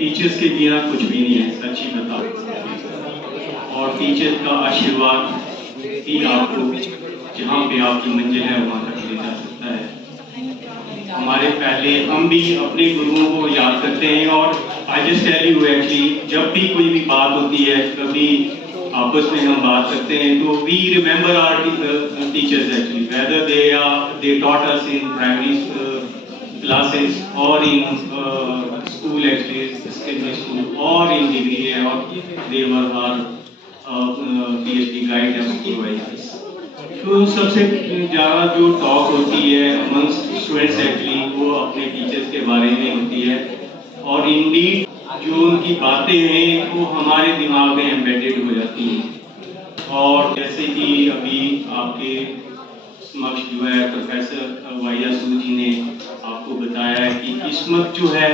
Teachers के बिना कुछ भी नहीं है, सच्ची बताओ। और टीचर का आशीर्वाद ही आपको जहाँ पे आपकी मंजिल है वहाँ तक ले जा सकता है। हमारे पहले हम भी अपने गुरुओं को याद करते हैं और I just tell you actually जब भी कोई भी बात होती है, कभी आपस में हम बात करते हैं तो we remember our teachers actually whether they taught us in primary classes और in school actually secondary school और इन डिग्री है और they were our PhD guide and supervisors. तो सबसे ज़्यादा जो टॉक होती है अमंगस्ट स्टूडेंट्स एक्चुअली वो अपने टीचर्स के बारे में होती है और इंडीड जो उनकी बातें हैं वो हमारे दिमाग में एम्बेडेड हो जाती हैं। और जैसे कि अभी आपके समक्ष जो है प्रोफेसर वाया सूद जी ने आपको बताया है कि किस्मत जो है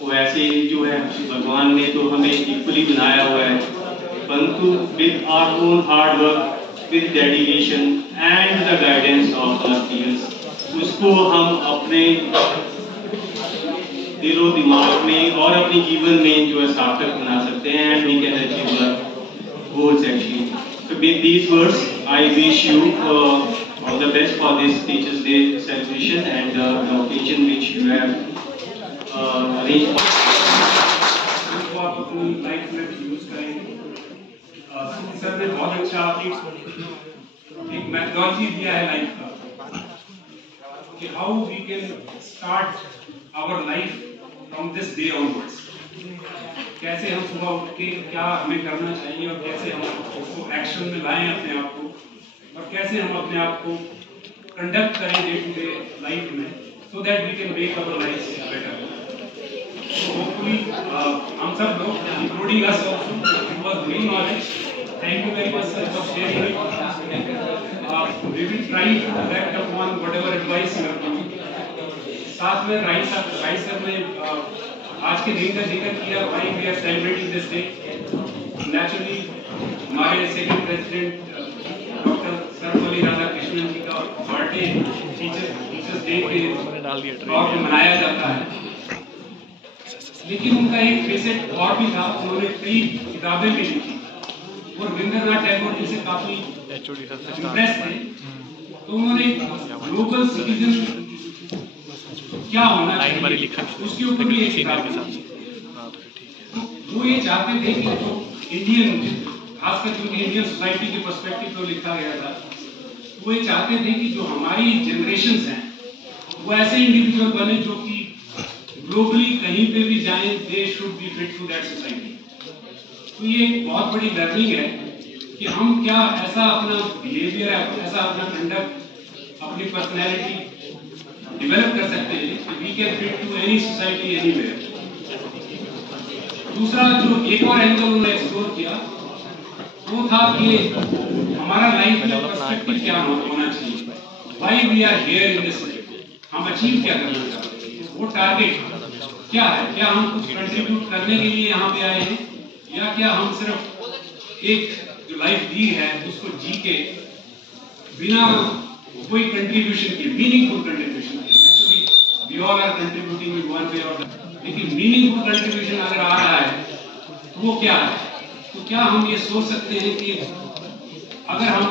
वो ऐसे जो है भगवान ने तो हमें इक्वली बनाया हुआ है, परंतु with our own hard work with dedication and the guidance of our peers, उसको हम अपने दिलो दिमाग में और अपने जीवन में जो है सार्थक बना सकते हैं and we can achieve the goals actually. So with these words, I wish you all the best for this Teachers' Day celebration and the occasion which you have arranged. इसको आप अपनी लाइफ में यूज करेंगे। Sir ने बहुत अच्छा एक methodology दिया है लाइफ का कि how we can start our life from this day onwards. कैसे हम सुबह उठ के क्या हमें करना चाहिए और कैसे हम उसको एक्शन में लाएं अपने आप को और कैसे हम अपने आप को कंडक्ट करें डे टू डे लाइफ में so that we can make our life better. So hopefully हम सब लोग including us also it was very knowledge. Thank you very much sir for sharing it. We will try to act upon whatever advice you have given. साथ में rice sir ने आज के दिन का जिक्र किया why we are celebrating this day. Naturally हमारे second president doctor Sarvepalli Radhakrishnan ji का बर्थडे टीचर्स डे के तौर पे मनाया जाता है, लेकिन उनका एक फेसेट और भी था। उन्होंने कई किताबें भी लिखी और रविंद्रनाथ टैगोर जी से काफी इम्प्रेस थे, तो उन्होंने ग्लोबल सिटीजन क्या होना चाहिए उसके ऊपर भी एक किताब लिखी। वो ये चाहते थे कि जो इंडियन खासकर क्योंकि इंडियन सोसाइटी के पर्सपेक्टिव तो लिखा गया था, वो ये चाहते थे कि जो हमारी जनरेशंस हैं वो ऐसे इंडिविजुअल बने जो कि ग्लोबली कहीं पे भी जाएं they should be fit to that society. तो ये एक बहुत बड़ी लर्निंग है कि हम क्या ऐसा अपना बिहेवियर ऐसा अपना कंडक्ट अपनी पर्सनैलिटी डेवलप कर सकते हैं कि we can fit to any society anywhere. दूसरा जो एक और एंगल उन्होंने एक्सप्लोर किया वो था कि हमारा लाइफ में पर्सपेक्टिव क्या होना चाहिए, why we are here in this life, हम अचीव क्या करना चाहते हैं, वो टारगेट क्या है, क्या हम कुछ कंट्रीब्यूट करने के लिए यहाँ पे आए हैं या क्या हम सिर्फ एक जो लाइफ दी है उसको जी के बिना कोई कंट्रीब्यूशन के, मीनिंगफुल कंट्रीब्यूशन के। Naturally we all are contributing in one way और लेकिन मीनिंगफुल कंट्रीब्यूशन अगर आ रहा है तो वो क्या है। तो क्या हम ये सोच सकते हैं कि अगर हम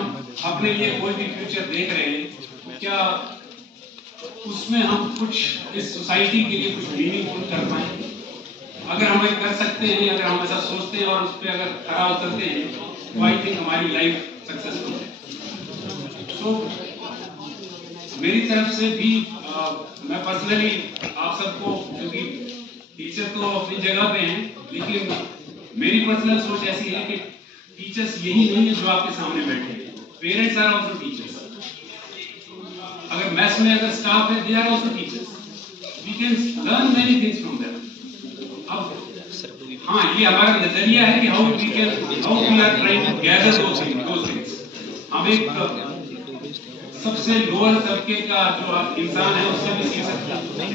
अपने लिए कोई भी फ्यूचर देख रहे हैं क्या उसमें हम कुछ इस सोसाइटी के लिए कुछ मीनिंगफुल कर पाए। अगर हम ये कर सकते हैं, अगर हम ऐसा सोचते हैं और उस पर अगर खरा उतरते हैं तो आई थिंक हमारी लाइफ सक्सेसफुल है। सो मेरी तरफ से भी मैं पर्सनली आप सबको, क्योंकि टीचर तो अपनी जगह पे हैं, लेकिन मेरी पर्सनल सोच ऐसी है कि टीचर्स यही नहीं है जो आपके सामने बैठे हैं, पेरेंट्स आर आल्सो टीचर्स। अगर मैथ्स में अगर स्टाफ है they are also teachers, we can learn many things from them. अब हाँ, ये हमारा नजरिया है कि how we are trying to gather those things. हम एक सबसे लोअर तबके का जो इंसान है उससे भी सीख सकते हैं,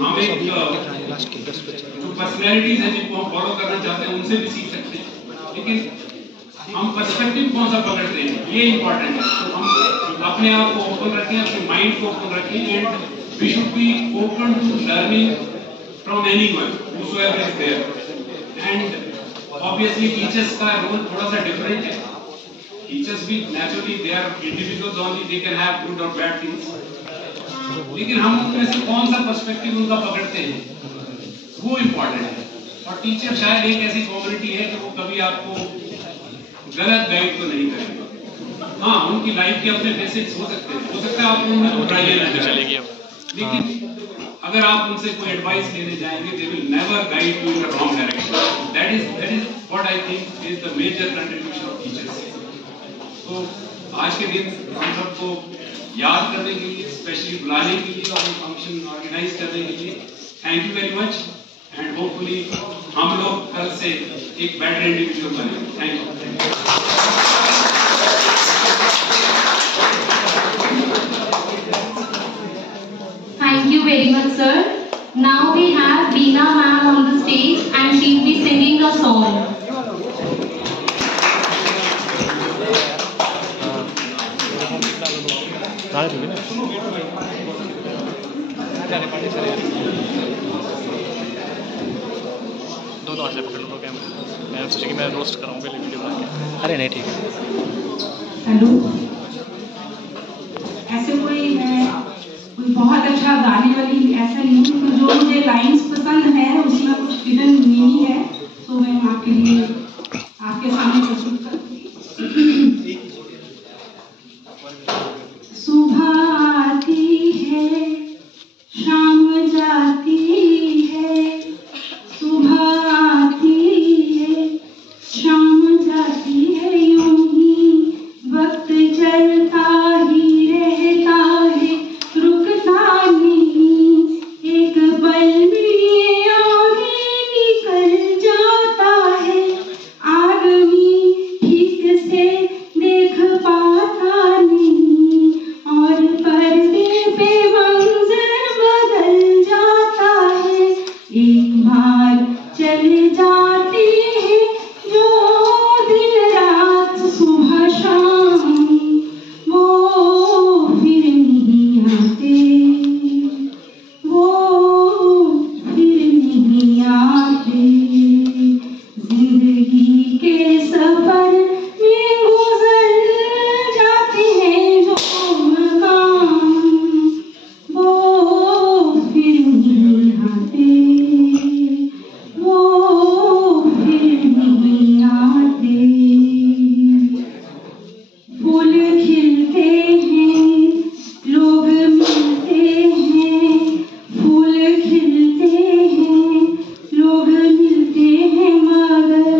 हम एक जो पर्सनैलिटीज है जिनको हम फॉलो करना चाहते हैं उनसे भी सीख सकते हैं, लेकिन हम पर्सपेक्टिव कौन सा पकड़ रहे हैं ये इंपॉर्टेंट है। तो हम अपने आप को ओपन रखें, अपने माइंड को ओपन रखें and we should be open to learning from anyone, whosoever is there. And obviously teachers का role थोड़ा सा different है. Teachers भी naturally they are individuals only, they can have good or bad things. लेकिन हम उनमें से कौन सा पर्सपेक्टिव उनका पकड़ते हैं, वो इम्पोर्टेंट है. और टीचर शायद एक ऐसी कम्युनिटी है कि वो कभी आपको गलत गाइड तो नहीं करेगा. हाँ, उनकी लाइफ के अपने बेसिक्स हो सकता है आप उनमें उठाइए ना चलेगी, लेकिन अगर आप उनसे कोई एडवाइस लेने जाएंगे, they will never guide you in the wrong direction. That is what I think is the major contribution of teachers. तो आज के दिन हम सबको याद करने के लिए, स्पेशली बुलाने के लिए और फंक्शन ऑर्गेनाइज करने के लिए thank you very much. And hopefully हम लोग कल से एक बेटर इंडिविजुअल बने. Thank you. Thank you very much, sir. Now we have Veena ma'am on the stage and she will be singing a song. दो ऐसे पकड़ लो कैमरा. मैं सोचा कि मैं रोस्ट कराऊंगा वीडियो बना के. अरे नहीं, ठीक है. हेलो, ऐसे कोई बहुत अच्छा गाने वाली ऐसा नहीं हूँ, तो जो मुझे लाइंस पसंद है उसमें कुछ हिडन मीनिंग है, तो मैं आपके लिए आपके सामने प्रस्तुत करती हूँ. सुबह आती है, शाम जाती है, सुबह आती है, शाम जाती है, यूं ही वक्त चलता ही रहता है, रुकता नहीं, एक पल में आगे निकल जाता है, आदमी ठीक से देख पाता नहीं, और पर्दे पे मंजर बदल जाता है, एक बार चले जाते हैं जो दिन रात सुबह शाम, वो फिर नहीं आते, वो फिर नहीं आते. जिंदगी के सफर में गुजर जाते हैं जो मकाम, वो फिर नहीं आते, वो फिर नहीं आते. फूल खिलते हैं, लोग मिलते हैं, फूल खिलते हैं, लोग मिलते हैं, मगर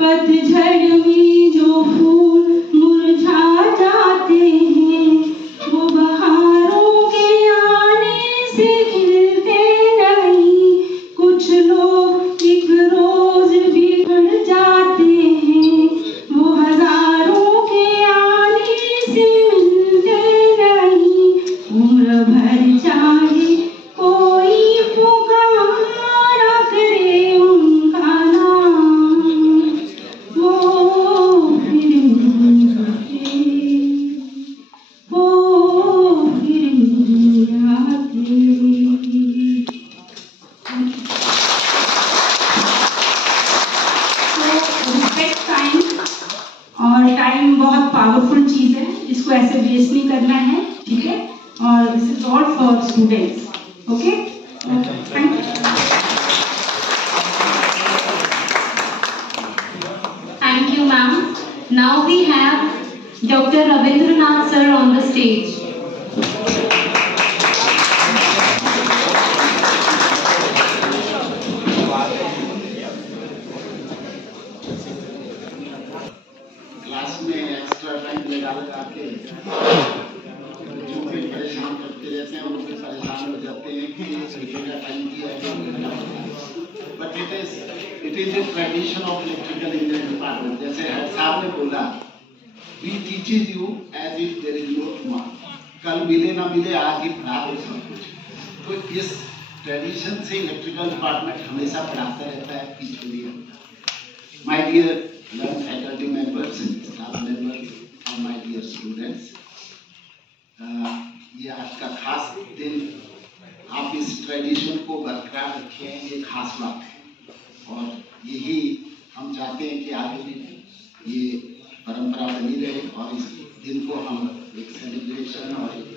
पतझड़ में जो फूल मुरझा जाते हैं, वो बहारों के आने से खिलते नहीं. कुछ लोग एक रोज बिगड़ जाते हैं, वो हजारों के आने से मिलते नहीं. उम्र भर चाहे कोई पुकारा करे उनका नाम, वो फिर नहीं आते, वो फिर नहीं आते. रिस्पेक्ट टाइम, और टाइम बहुत पावरफुल चीज है, इसको ऐसे वेस्ट नहीं करना है, ठीक है. और this is all for students. Okay, thank you. Thank you, ma'am. Now we have Dr. Ravindranath sir on the stage. Class में एक्स्ट्रा टाइम लगा के जो भी परेशान करते रहते हैं, उनके परेशान हो जाते हैं कि टाइम दिया. But it is a tradition of electrical engineering department. जैसे हेड साहब ने बोला, we teaches you as if there is no tomorrow. कल मिले ना मिले, आज ही पढ़ा दो सब कुछ. तो इस ट्रेडिशन से इलेक्ट्रिकल डिपार्टमेंट हमेशा पढ़ाता रहता है, पीछे. My dear learned faculty members and staff members and my dear students, ये आज का खास दिन आप इस ट्रेडिशन को बरकरार रखें, ये खास बात है और यही हम चाहते हैं कि आगे भी ये परंपरा बनी रहे और इस दिन को हम एक सेलिब्रेशन और एक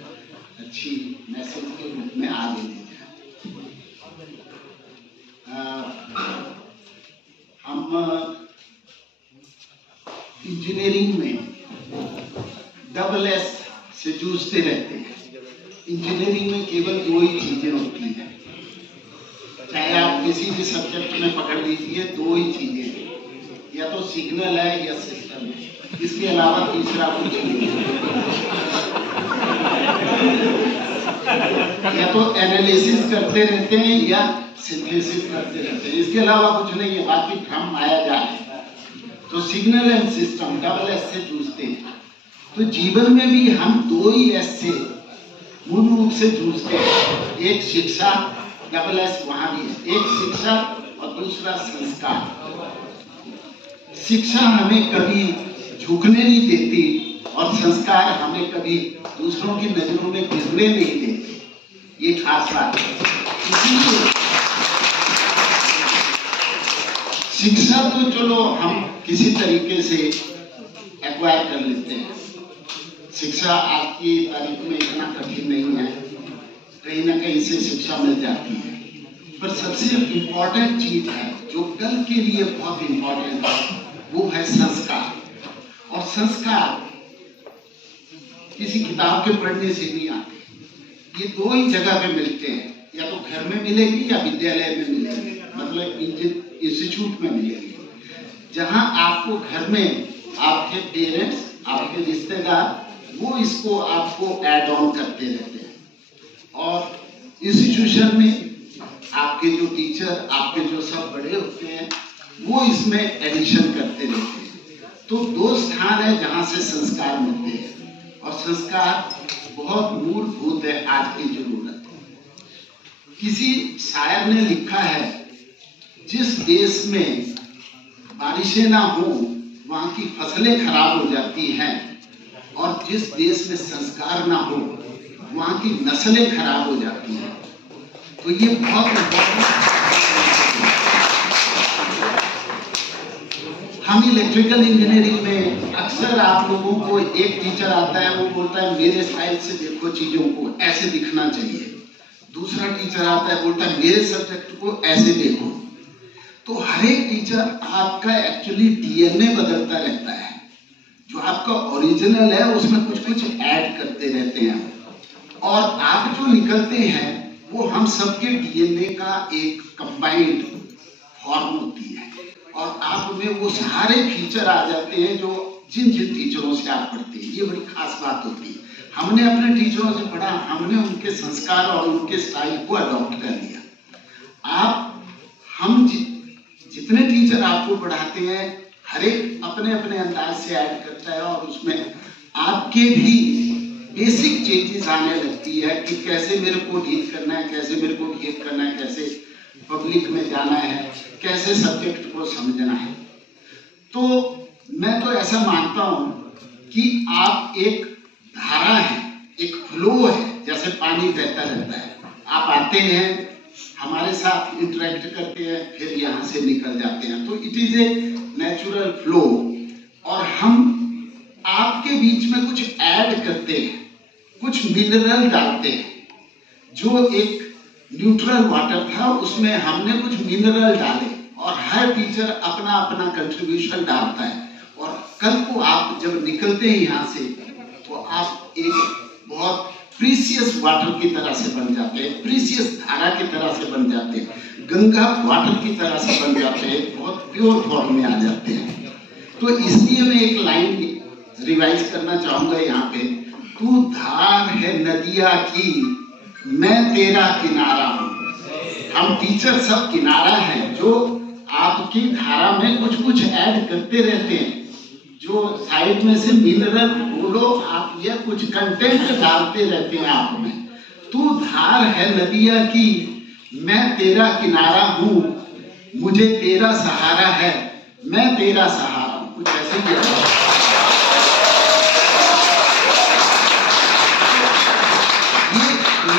अच्छी मैसेज के रूप में आगे ले जाएं। हम इंजीनियरिंग में डबल एस से जूझते रहते हैं। इंजीनियरिंग में केवल दो ही चीजें होती हैं, चाहे आप किसी भी सब्जेक्ट में पकड़ लीजिए, दो ही चीजें हैं, या तो सिग्नल है या सिस्टम है, इसके अलावा तीसरा कुछ नहीं है। या तो एनालिसिस करते रहते हैं या सिंथेसिस करते रहते हैं, इसके अलावा कुछ नहीं है, बाकी भ्रम माया जाए। तो signal and system double S से जूझते हैं। तो जीवन में भी हम दो ही एस से मूल रूप से जूझते हैं, एक शिक्षा, डबल एस वहां भी है, एक शिक्षा और दूसरा संस्कार। शिक्षा हमें कभी झुकने नहीं देती और संस्कार हमें कभी दूसरों की नजरों में गिरने नहीं देते, ये खास बात है। इसीलिए शिक्षा तो चलो हम किसी तरीके से एक्वायर कर लेते हैं, शिक्षा आज की तारीख में इतना कठिन नहीं है, कहीं ना कहीं से शिक्षा मिल जाती है। पर सबसे इम्पोर्टेंट चीज है जो कल के लिए बहुत इम्पोर्टेंट है, वो है संस्कार। और संस्कार किसी किताब के पढ़ने से नहीं आते, ये दो ही जगह पे मिलते हैं, या तो घर में मिलेगी या विद्यालय में मिलेगी, मतलब इंस्टीट्यूट में मिलेगी। जहां आपको घर में आपके पेरेंट्स, आपके रिश्तेदार, वो इसको आपको ऐड ऑन करते रहते हैं, और इंस्टीट्यूशन में आपके जो टीचर, आपके जो सब बड़े होते हैं, वो इसमें एडिशन करते रहते हैं। तो दो स्थान है जहां से संस्कार मिलते हैं, और संस्कार बहुत मूलभूत है, आज की जरूरत। किसी शायर ने लिखा है, जिस देश में बारिशें ना हो वहां की फसलें खराब हो जाती हैं, और जिस देश में संस्कार ना हो वहां की नस्लें खराब हो जाती हैं। तो ये बहुत इम्पोर्टेंट। हम इलेक्ट्रिकल इंजीनियरिंग में अक्सर आप लोगों को एक टीचर आता है, वो बोलता है मेरे साइड से देखो चीजों को, ऐसे दिखना चाहिए। दूसरा टीचर आता है, बोलता है मेरे सब्जेक्ट को ऐसे देखो। तो हर एक टीचर आपका एक्चुअली डीएनए बदलता रहता है, जो आपका ओरिजिनल है उसमें कुछ कुछ ऐड करते रहते हैं, और आप जो निकलते हैं वो हम सबके डीएनए का एक कंबाइंड फॉर्म होती है, और आप में वो सारे फीचर आ जाते हैं जो जिन जिन टीचरों से आप पढ़ते हैं। ये बड़ी खास बात होती है। हमने अपने टीचरों से पढ़ा, हमने उनके संस्कार और उनके स्टाइल को अडॉप्ट कर लिया। हम जितने टीचर आपको पढ़ाते हैं, हर एक अपने अपने अंदाज से ऐड करता है, और उसमें आपके भी बेसिक चेंजेस आने लगती है कि कैसे मेरे को डील करना है, कैसे मेरे को बिहेव करना है, कैसे पब्लिक में जाना है, कैसे सब्जेक्ट को समझना है। तो मैं तो ऐसा मानता हूं कि आप एक धारा है, एक फ्लो है, जैसे पानी बहता रहता है। आप आते हैं, हमारे साथ इंटरेक्ट करते हैं, फिर यहाँ से निकल जाते हैं। तो it is a natural flow, और हम आपके बीच में कुछ ऐड करते हैं, कुछ मिनरल डालते हैं। जो एक न्यूट्रल वाटर था उसमें हमने कुछ मिनरल डाले, और हर टीचर अपना अपना कंट्रीब्यूशन डालता है, और कल को आप जब निकलते हैं यहाँ से, तो आप एक बहुत प्रीसियस वाटर की तरह से बन जाते हैं, प्रीसियस धारा की तरह से बन जाते हैं, गंगा वाटर की तरह से बन जाते हैं, बहुत प्योर फॉर्म में आ जाते हैं। तो इसलिए मैं एक लाइन रिवाइज करना चाहूंगा यहाँ पे, तू धार है नदिया की, मैं तेरा किनारा हूँ। हम टीचर सब किनारा हैं, जो आपकी धारा में कुछ कुछ ऐड करते रहते हैं, जो साइड में से मिनरल बोलो आप, या कुछ कंटेंट डालते रहते हैं आप में। तू धार है नदिया की, मैं तेरा किनारा हूँ, मुझे तेरा सहारा है, मैं तेरा सहारा हूँ। कुछ ऐसे ही है।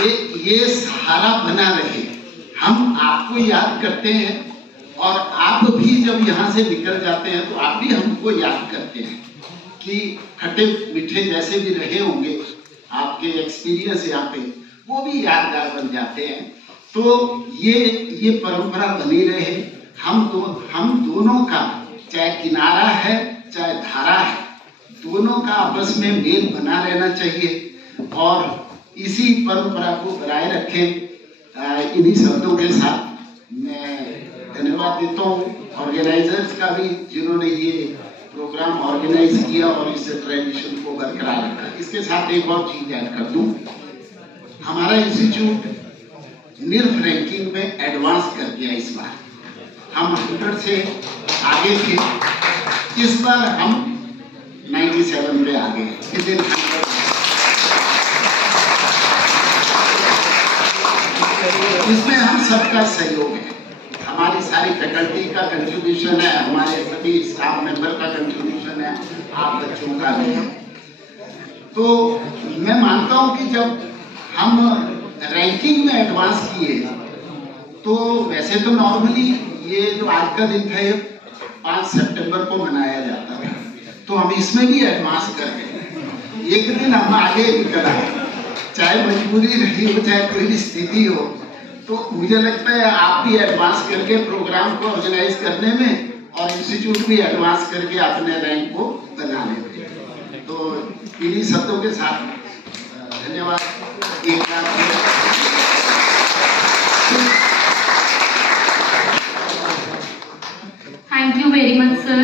ये सहारा बना रहे। हम आपको याद करते हैं और आप भी जब यहाँ से निकल जाते हैं तो आप भी हमको याद करते हैं कि खट्टे मीठे जैसे भी रहे होंगे आपके एक्सपीरियंस यहाँ पे, वो भी यादगार बन जाते हैं। तो ये परंपरा बनी रहे। हम दोनों का चाहे किनारा है चाहे धारा है, दोनों का आपस में मेल बना रहना चाहिए और इसी परंपरा को बनाए रखें। इन्हीं शब्दों के साथ मैं धन्यवाद देता हूँ ऑर्गेनाइजर्स का भी, जिन्होंने ये प्रोग्राम ऑर्गेनाइज किया और इस ट्रेडिशन को बरकरार रखा। इसके साथ एक और चीज ऐड कर दूं, हमारा इंस्टीट्यूट निर्फ रैंकिंग में एडवांस कर गया। इस बार हम 100 से आगे थे, इस बार हम 97 पे आ गए। इसमें हम सबका सहयोग है, हमारी सारी फैकल्टी का कंट्रीब्यूशन है, हमारे सभी स्टाफ मेंबर का कंट्रीब्यूशन है, आप बच्चों का भी है। तो मैं मानता हूं कि जब हम रैंकिंग में एडवांस किए तो वैसे तो नॉर्मली ये जो आज का दिन था ये 5 सितंबर को मनाया जाता था, तो हम इसमें भी एडवांस कर गए। एक दिन हम आगे निकल आए, चाहे मजबूरी रही हो चाहे कोई भी स्थिति हो। तो मुझे लगता है आप भी एडवांस करके प्रोग्राम को ऑर्गेनाइज करने में और इंस्टीट्यूट भी एडवांस करके अपने रैंक को बनाने में। तो इन्हीं शब्दों के साथ धन्यवाद। एक बार Thank you very much, sir.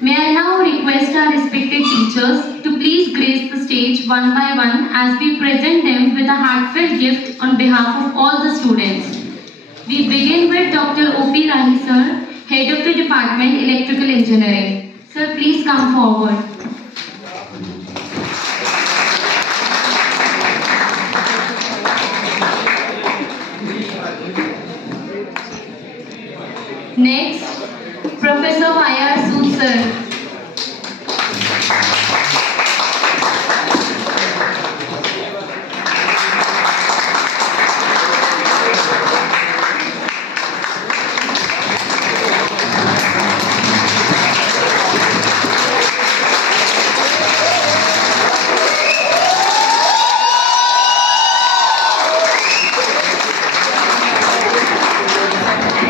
May I now request our respected teachers to please grace the stage one by one as we present them with a heartfelt gift on behalf of all the students. We begin with Dr. O.P. Rahi, sir, Head of the Department Electrical Engineering. Sir, please come forward. Next, Professor Y.R. Sood, sir.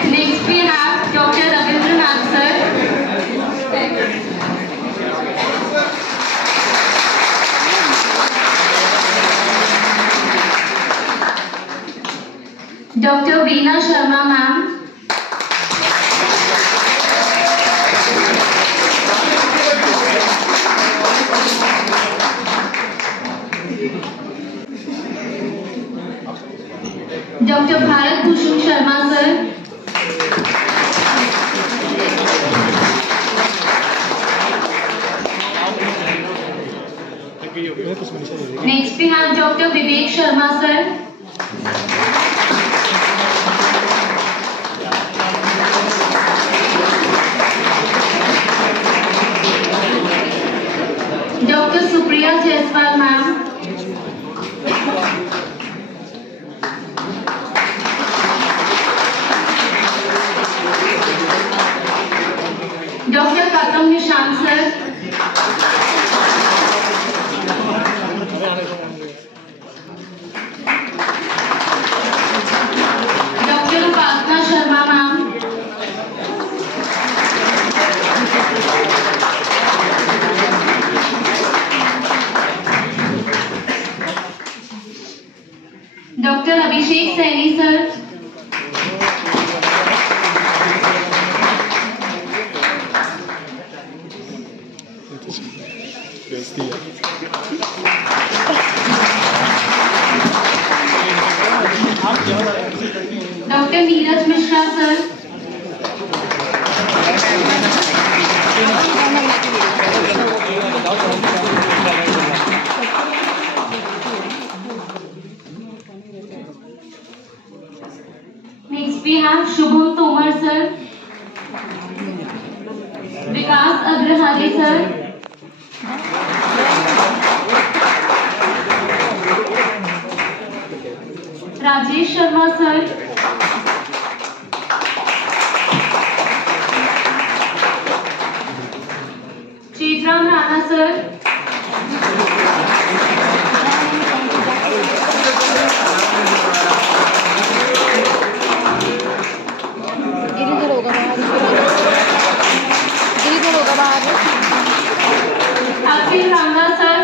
Next we have Dr. Ravindranath, sir. Dr. Veena Sharma, ma'am. Dr. Bharat Bhushan Sharma, sir. Next we have Dr. Vivek Sharma, sir. Dr. Supriya Jaiswal, ma'am. Dr. Katam Nishan, sir. Dr. Upasna Sharma, ma'am. Dr. Abhishek Saini, sir. Dr. Neeraj Mishra, sir. Next we have Shubham Tomar, sir. Vikas Agrahari, sir. Rajesh Sharma sir, Chitram Rana sir, Akhil Ranga sir.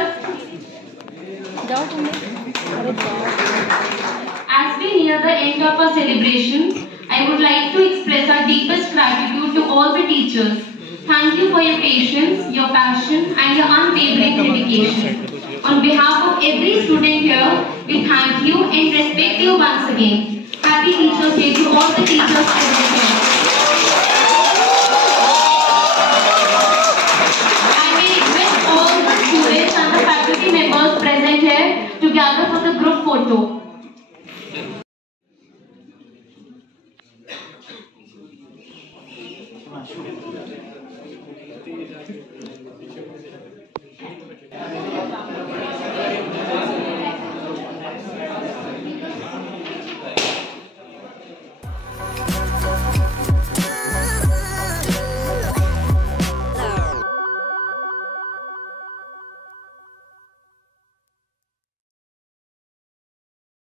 As we near the end of our celebration, I would like to express our deepest gratitude to all the teachers. Thank you for your patience, your passion and your unwavering dedication. On behalf of every student here, we thank you and respect you once again. Happy Teachers Day to all the teachers present here.